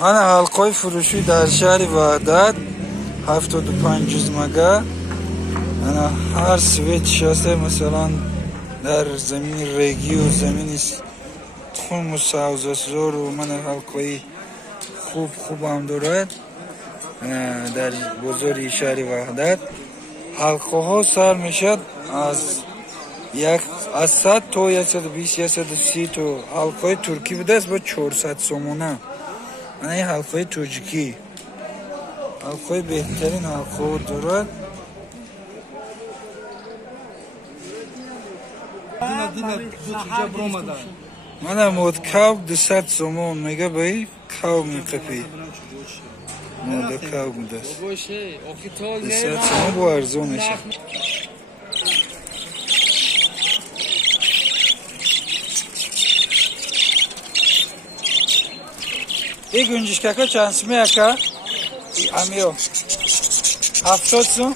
Ana halqoy furushi dar shahri Vahdat 75 juzmaga ana har svet shase masalan در زمین ریگی و زمین تخم و سبززار و من حلقه‌ای خوب هم دارد در بازار شهر وحدت. حلقه ها سر میشد از 100 تا 120 130 تا حلقه ترکی بوده است با 400 سومونه. من این حلقه تاجیکی حلقه بهترین حلقه دارد. من مود کاو 200 سومون میگه بایی کاو میقپی مود کاو میدست 200 سومون با ارزونشه. این گنجشکا چند سومه اکا؟ امیو 70 سوم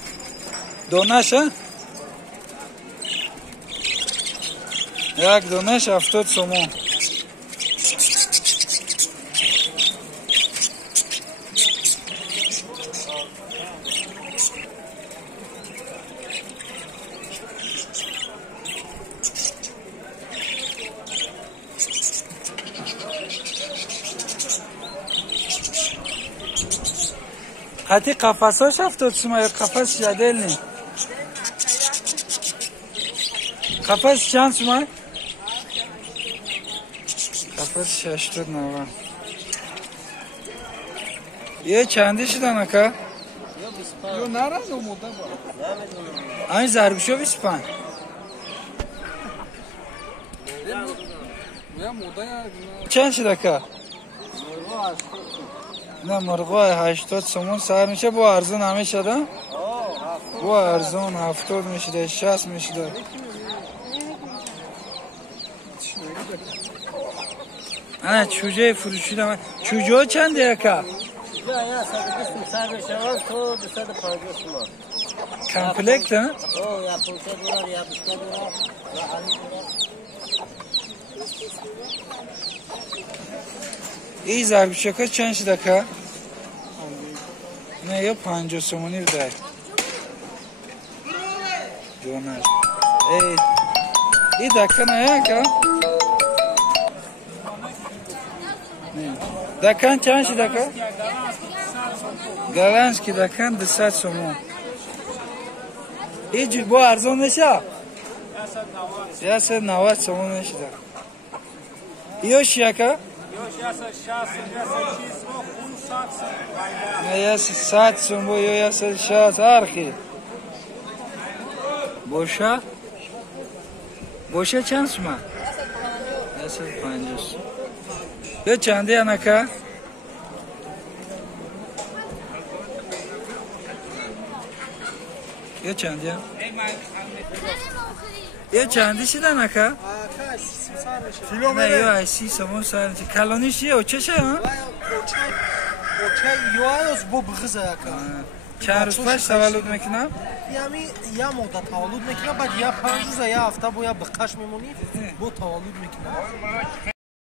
دونشه؟ یک دونش 70 سومون. حتی قفصاش 70 سومه یا قفص جدل نی؟ قفص چند سومه؟ قفص 80 90. یه چندی شدن اکا؟ یو نرد و موده با این زرگوشو 25 چند شد اکا؟ نه مرغای 80 سومون سر میشه با ارزون همه شده؟ با ارزون 70 میشده 60 میشده. نه چوجه فروشی دارم. چوجه ها چنده اکا؟ چوجه ها 120 سر میشوند تو 250 سومان کمپلکت ها؟ یا 500 دلار یا 20 دلار یا 50 دلار. این زرگوشکا چند شد اکا؟ نه یا 50 سومونی بده دونر. این دکه نه اکا؟ دکان چند شد اکا؟ گلنسکی دکان 200 سومون. این با ارزون نشه؟ 190 سومون نشده. یوش اکا؟ نه 100 سومون یا 160 هرخی. باشه چند سومون؟ 150 سومون. یه چنده یا نکه؟ یه چنده یا؟ یه چنده شده نکه؟ نه یا 80 سومون سر میشه. کلانیش یه اوچه شه ها؟ اوچه یو از بو بغزه اکا. چند روز پش تولد میکنم؟ یعنی یا مدت تولد میکنم بعد یا 5 روز یا هفته بو یا بقش میمونی بو تولد میکنم.